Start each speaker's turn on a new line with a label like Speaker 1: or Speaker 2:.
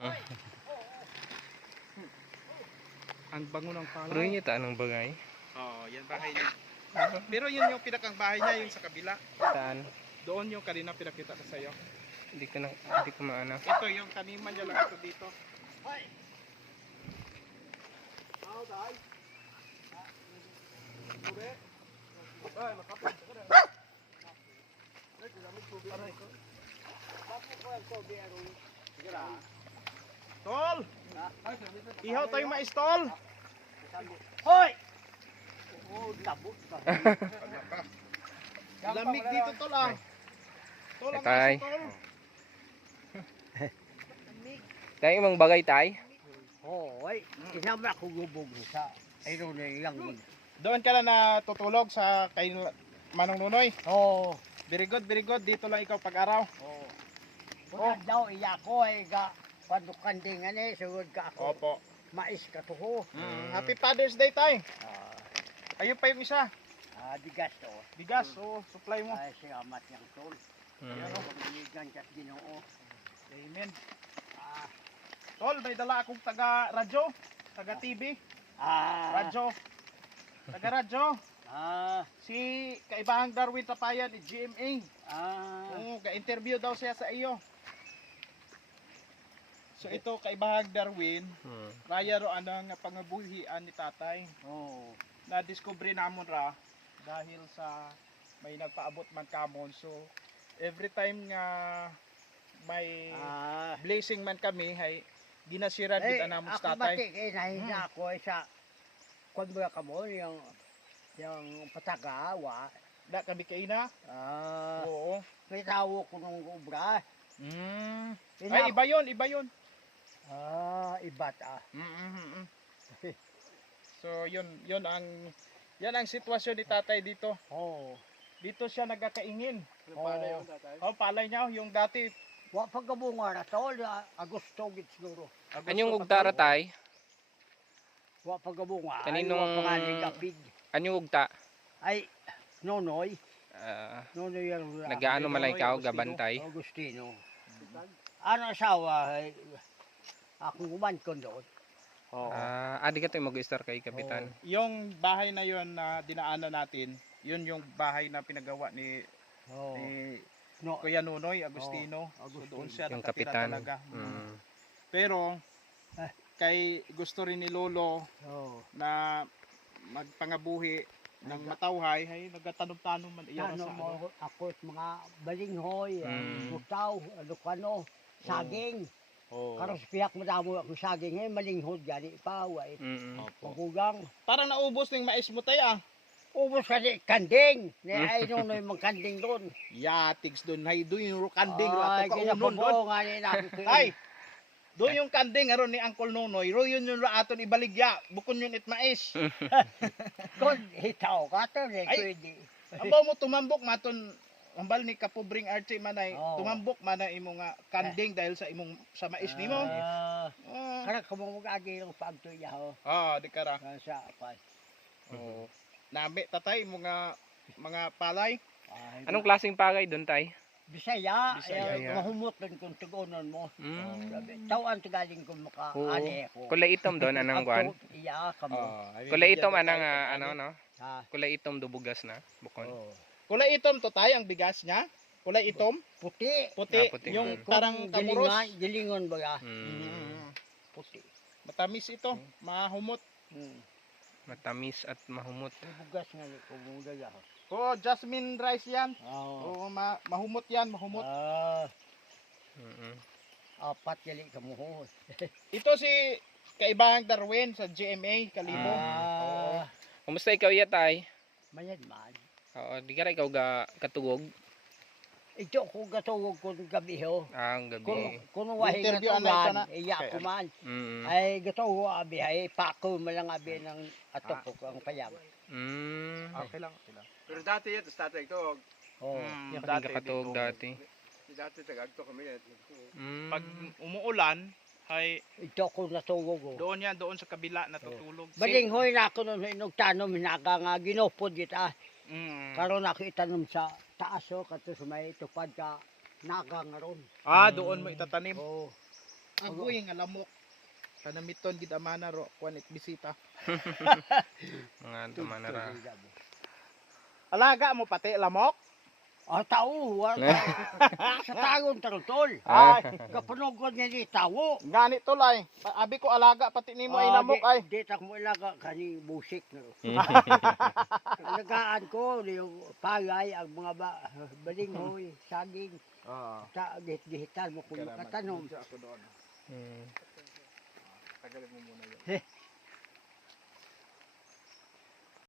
Speaker 1: Ang bango ng palay.
Speaker 2: Pero yun ito, anong bagay?
Speaker 1: Oo, yan bahay niya. Pero yun yung pinakang bahay niya, yung sa kabila.
Speaker 2: Saan?
Speaker 1: Doon yung kanina pinakita ko sa'yo.
Speaker 2: Hindi ko maano.
Speaker 1: Ito yung taniman niya lang ito dito. Tol! Ihaw tayo mais, tol!
Speaker 3: Hoy! Oh, labot ka.
Speaker 1: Lamig dito, tol ah. Tol, ang
Speaker 2: Tay.
Speaker 1: aso, tol.
Speaker 2: Tayo imong bagay tay?
Speaker 3: Hoy, kinama ko gubog sa ayun na yung.
Speaker 1: Doon ka na natutulog sa kay Manong Nunoy.
Speaker 3: Oh,
Speaker 1: Very good, very good. Dito lang ikaw pag-araw.
Speaker 3: oh. Kung daw iya ko ay ga padukandingan eh sugod ka ako.
Speaker 1: Opo.
Speaker 3: Mais ka tuho.
Speaker 1: Happy Father's Day, tay.
Speaker 3: Ah,
Speaker 1: Ayun pa yung isa.
Speaker 3: bigas to.
Speaker 1: Bigas, oh, supply mo.
Speaker 3: Ay salamat yang tol.
Speaker 2: Mm.
Speaker 3: Ano pagiligan kat Ginoo.
Speaker 1: Amen.
Speaker 3: Ah,
Speaker 1: Tol, may dala akong taga-radyo, taga-TV, radyo. Taga-radyo.
Speaker 3: ah,
Speaker 1: Si Kaibahang Darwin Tapayan, GMA.
Speaker 3: ah,
Speaker 1: Oo, ga-interview daw siya sa iyo. So ito, Kaibahang Darwin, raya ro anang pangabuhian ni tatay.
Speaker 3: oh.
Speaker 1: Na-discover namon ra dahil sa may nagpaabot man kamon. So every time nga may
Speaker 3: Ah,
Speaker 1: blessing man kami, hay ginasiran
Speaker 3: eh,
Speaker 1: gid namon
Speaker 3: ako
Speaker 1: sa tatay.
Speaker 3: batik eh, nahinga ako eh, sa kung ba ka mo, yung patagawa,
Speaker 1: Da kami kaina. Oo.
Speaker 3: may tawo ko nung ubra.
Speaker 1: Ay, iba yun, iba yun.
Speaker 3: Ibat ah.
Speaker 1: So yun yan ang sitwasyon ni tatay dito.
Speaker 3: Oh.
Speaker 1: Dito siya nagkakaingin.
Speaker 3: Palay yung
Speaker 1: Oh, palay niya yung dati.
Speaker 3: Wa pagkabunga na tol, Agosto git siguro.
Speaker 2: Anyong ugta ra tay?
Speaker 3: Wa pagkabunga.
Speaker 2: Kaninong-
Speaker 3: Ay, wa pangaling kapig.
Speaker 2: Anyong ugta?
Speaker 3: Ay, Nonoy.
Speaker 2: Ah,
Speaker 3: Nonoy yung
Speaker 2: nagaano malay ka
Speaker 1: Agustino.
Speaker 2: gabantay?
Speaker 3: Agustino. Ano asawa, ay, akong uman ko doon.
Speaker 2: Di ka tayo mag-star kay kapitan.
Speaker 1: Yung bahay na yun na dinaanan natin, yun yung bahay na pinagawa ni
Speaker 3: Oh. No,
Speaker 1: Kuya Nunoy Agustino.
Speaker 3: Oh,
Speaker 1: So doon siya
Speaker 2: Yung
Speaker 1: nakatira
Speaker 2: kapitan.
Speaker 1: talaga.
Speaker 2: Mm.
Speaker 1: Pero
Speaker 3: Ah.
Speaker 1: kay gusto rin ni Lolo
Speaker 3: oh.
Speaker 1: na magpangabuhi ng matawhay, ay nagtanom-tanom man iyan
Speaker 3: Ano
Speaker 1: sa
Speaker 3: mo
Speaker 1: ano.
Speaker 3: ako at mga balinghoy,
Speaker 2: Mm.
Speaker 3: butaw, alukano, saging.
Speaker 1: Oh.
Speaker 3: Karos piyak mo damo ako saging eh malinghod gani pa wait.
Speaker 2: Mm.
Speaker 3: Magugang.
Speaker 1: Parang naubos ng mais mo tayo ah.
Speaker 3: Ubos ka di kanding. Ni ay no no yung kanding doon.
Speaker 1: Yatigs doon, hay doon yung kanding ro
Speaker 3: Ay
Speaker 1: ato ka
Speaker 3: ginapon
Speaker 1: unon doon.
Speaker 3: nga ni nakito.
Speaker 1: Ay, doon yung kanding aron ni Uncle Nonoy, ro yun yung aton ibaligya, bukon yun it mais.
Speaker 3: Kon hitaw ka to ni
Speaker 1: Ay.
Speaker 3: pwede.
Speaker 1: Ambaw mo tumambok maton ambal ni kapubring Archie manay,
Speaker 3: Oo.
Speaker 1: tumambok man ang imong kanding dahil sa imong sa mais nimo. Oh.
Speaker 3: Kara ka mo agi yung pagto ya ho.
Speaker 1: Di kara.
Speaker 3: Sa pa.
Speaker 1: Oh. Nami tatay mga palay.
Speaker 3: Ay,
Speaker 2: Anong klaseng pagay doon tay?
Speaker 3: Bisaya,
Speaker 1: Bisaya,
Speaker 3: ay, mahumot din kung tugunan mo.
Speaker 2: Mm.
Speaker 3: Sabi, tawaan to galing ko
Speaker 2: Oo.
Speaker 3: makaani ko.
Speaker 2: Kulay itom doon anang kwan?
Speaker 3: Iya ka mo.
Speaker 2: Kulay itom anang ano no?
Speaker 3: Ha.
Speaker 2: Kulay itom dubugas na bukon.
Speaker 3: Oh.
Speaker 1: Kulay itom to tay ang bigas niya. Kulay itom,
Speaker 3: Puti.
Speaker 1: puti,
Speaker 2: Puti.
Speaker 1: yung
Speaker 3: Kung
Speaker 1: parang kamuros.
Speaker 3: gilingon ba ya?
Speaker 2: Mm.
Speaker 3: Puti.
Speaker 1: Matamis ito, mahumot.
Speaker 2: Matamis at mahumot.
Speaker 3: Bugas nga ni ko mo gaya.
Speaker 1: Oh, jasmine rice yan.
Speaker 3: Oh.
Speaker 1: Oo, mahumot yan, mahumot.
Speaker 2: Mm.
Speaker 3: Apat gali ka mo.
Speaker 1: Ito si Kaibahang Darwin sa GMA, Kalibo.
Speaker 3: Ah.
Speaker 2: Kumusta ikaw iya tay?
Speaker 3: Mayad man.
Speaker 2: Oo, di ka ra ikaw katugog
Speaker 3: Ito ko gatawag ko gabi ho.
Speaker 2: ang gabi.
Speaker 3: Kung wahi nga
Speaker 1: Interview anay ka na.
Speaker 3: tuwan, iya ko man.
Speaker 2: Mm.
Speaker 3: Ay gatawag abi ay pako malang abi ng atop ko ang payag.
Speaker 2: Mm.
Speaker 1: Okay lang, okay lang.
Speaker 4: Pero dati yan, tapos tatay ko,
Speaker 3: Oh.
Speaker 2: Yung katugog dati.
Speaker 4: dati tagagto kami yan.
Speaker 2: Mm.
Speaker 1: Pag umuulan, ay
Speaker 3: Ito ko natulog ko.
Speaker 1: doon yan, doon sa kabila natutulog.
Speaker 3: Balinghoy na ako nung nagtanom hinaga nga ginupod kita.
Speaker 1: Mm.
Speaker 3: Karon ako itanom sa taas o kato sa may tupad ka naga nga ron.
Speaker 1: Doon mo itatanim.
Speaker 3: Oh.
Speaker 1: agoy nga lamok. Kanamiton gid amana ro kuan it bisita.
Speaker 2: Mga tumanara.
Speaker 1: Alaga mo pati lamok?
Speaker 3: Tao, sa taon tarutol.
Speaker 1: Ay,
Speaker 3: Kapanugod niya ni tawo.
Speaker 1: gani tulay. Abi ko alaga pati nimo ay lamok ay.
Speaker 3: Di tak mo ilaga kani busik. Alagaan ko yung pagay, ang mga balinghoy, saging.
Speaker 1: Oo.
Speaker 3: Sa gihit-gihitan mo kung makatanong.
Speaker 1: Ako doon.
Speaker 2: Mm.
Speaker 1: Tagalin mo muna yun.